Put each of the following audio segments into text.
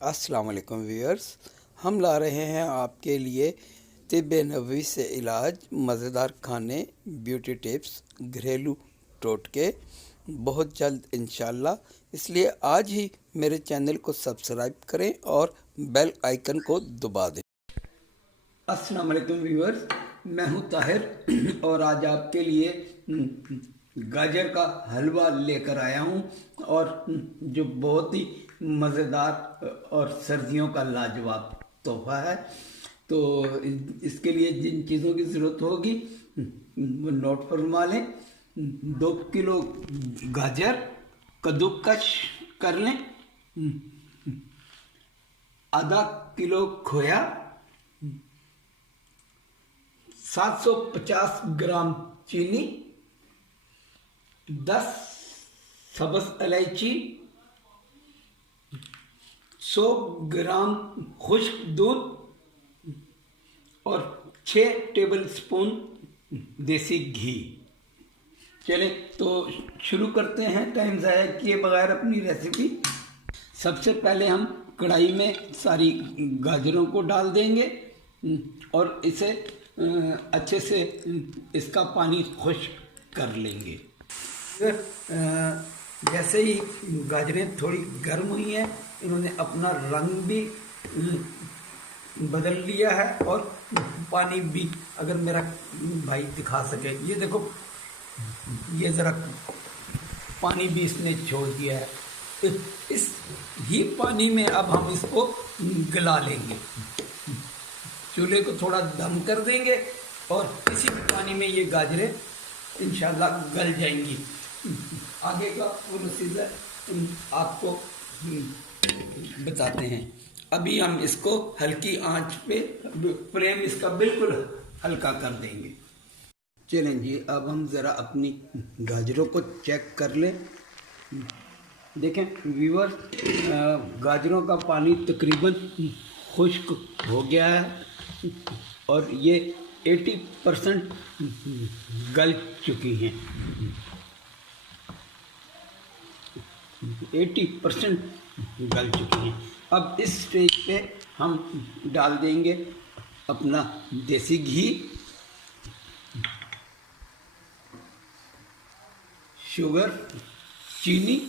अस्सलाम वालेकुम व्यूअर्स, हम ला रहे हैं आपके लिए तिब्बे नबवी से इलाज, मज़ेदार खाने, ब्यूटी टिप्स, घरेलू टोटके बहुत जल्द इंशाल्लाह। इसलिए आज ही मेरे चैनल को सब्सक्राइब करें और बेल आइकन को दबा दें। अस्सलाम वालेकुम व्यूअर्स, मैं हूं ताहिर और आज आपके लिए गाजर का हलवा लेकर आया हूं और जो बहुत ही मज़ेदार और सर्दियों का लाजवाब तोहफा है। तो इसके लिए जिन चीज़ों की ज़रूरत होगी वो नोट फरमा लें। 2 किलो गाजर कद्दूकस कर लें, आधा किलो खोया, 750 ग्राम चीनी, 10 सब्ज़ इलायची, 100 ग्राम खुश्क दूध और 6 टेबल स्पून देसी घी। चलें तो शुरू करते हैं टाइम ज़ाया किए बगैर अपनी रेसिपी। सबसे पहले हम कढ़ाई में सारी गाजरों को डाल देंगे और इसे अच्छे से इसका पानी खुश्क कर लेंगे। जैसे ही गाजरें थोड़ी गर्म हुई हैं, इन्होंने अपना रंग भी बदल लिया है और पानी भी, अगर मेरा भाई दिखा सके, ये देखो, ये ज़रा पानी भी इसने छोड़ दिया है। इस ही पानी में अब हम इसको गला लेंगे। चूल्हे को थोड़ा दम कर देंगे और इसी पानी में ये गाजरें इंशाल्लाह गल जाएंगी। आगे का प्रोसीजर आपको बताते हैं। अभी हम इसको हल्की आंच पे, फ्लेम इसका बिल्कुल हल्का कर देंगे। चलें जी, अब हम ज़रा अपनी गाजरों को चेक कर लें। देखें व्यूअर, गाजरों का पानी तकरीबन खुश्क हो गया है और ये 80% गल चुकी हैं। 80% गल चुकी हैं। अब इस स्टेज पे हम डाल देंगे अपना देसी घी, शुगर, चीनी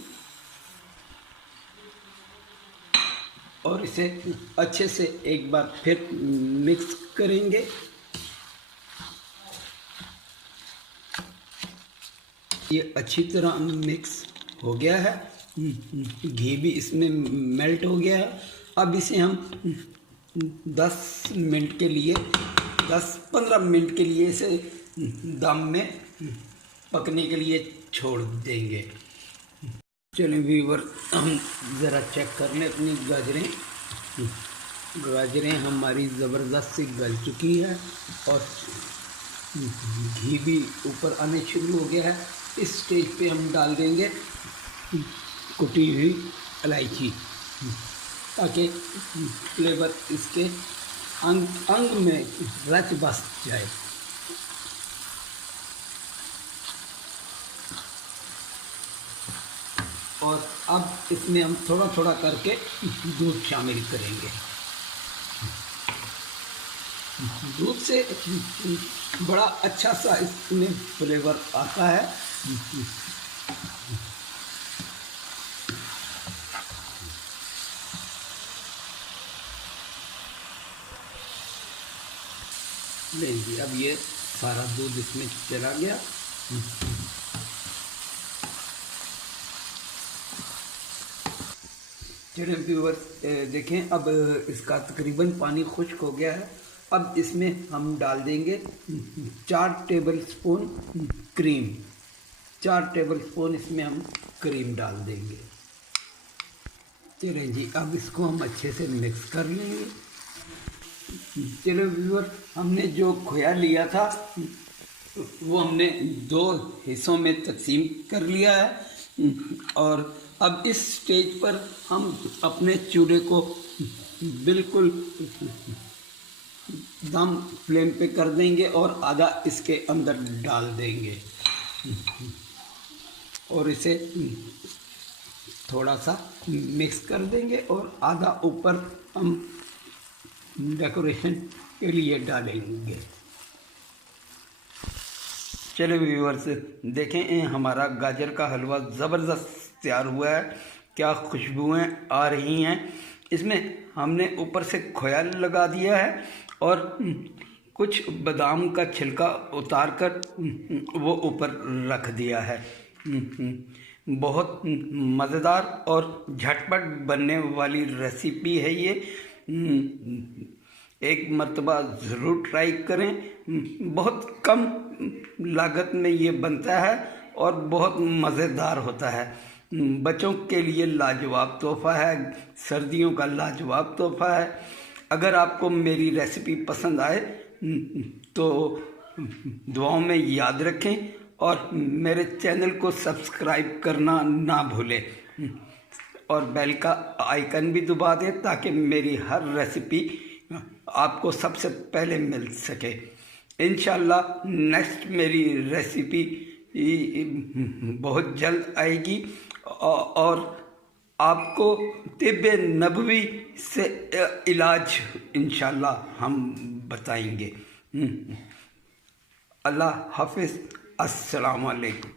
और इसे अच्छे से एक बार फिर मिक्स करेंगे। ये अच्छी तरह मिक्स हो गया है, घी भी इसमें मेल्ट हो गया है। अब इसे हम 10 मिनट के लिए, 10-15 मिनट के लिए इसे दम में पकने के लिए छोड़ देंगे। चलिए व्यूअर, हम ज़रा चेक कर लें अपनी गाजरें। गाजरें हमारी ज़बरदस्त सी गल चुकी है और घी भी ऊपर आने शुरू हो गया है। इस स्टेज पे हम डाल देंगे कुटी हुई इलायची, ताकि फ्लेवर इसके अंग अंग में रच बस जाए। और अब इसमें हम थोड़ा थोड़ा करके दूध शामिल करेंगे। दूध से बड़ा अच्छा सा इसमें फ्लेवर आता है। नहीं, अब ये सारा दूध इसमें चला गया। चलिए व्यूअर्स, देखें अब इसका तकरीबन पानी खुश्क हो गया है। अब इसमें हम डाल देंगे 4 table spoon cream. 4 table spoon इसमें हम क्रीम डाल देंगे। चलिए जी, अब इसको हम अच्छे से मिक्स कर लेंगे। चलो व्यूअर, हमने जो खोया लिया था वो हमने 2 हिस्सों में तकसीम कर लिया है और अब इस स्टेज पर हम अपने चूल्हे को बिल्कुल दम फ्लेम पे कर देंगे और आधा इसके अंदर डाल देंगे और इसे थोड़ा सा मिक्स कर देंगे और आधा ऊपर हम डेकोरेशन के लिए डालेंगे। चलिए व्यूअर्स, देखें हमारा गाजर का हलवा ज़बरदस्त तैयार हुआ है। क्या खुशबुएं आ रही हैं। इसमें हमने ऊपर से खोया लगा दिया है और कुछ बादाम का छिलका उतार कर वो ऊपर रख दिया है। बहुत मज़ेदार और झटपट बनने वाली रेसिपी है ये। एक मर्तबा ज़रूर ट्राई करें। बहुत कम लागत में ये बनता है और बहुत मज़ेदार होता है। बच्चों के लिए लाजवाब तोहफ़ा है, सर्दियों का लाजवाब तोहफ़ा है। अगर आपको मेरी रेसिपी पसंद आए तो दुआओं में याद रखें और मेरे चैनल को सब्सक्राइब करना ना भूलें और बेल का आइकन भी दबा दें ताकि मेरी हर रेसिपी आपको सबसे पहले मिल सके। इंशाल्लाह नेक्स्ट मेरी रेसिपी बहुत जल्द आएगी और आपको तिब्बे नबवी से इलाज इंशाल्लाह हम बताएंगे। अल्लाह हाफिज़। अस्सलाम वालेकुम।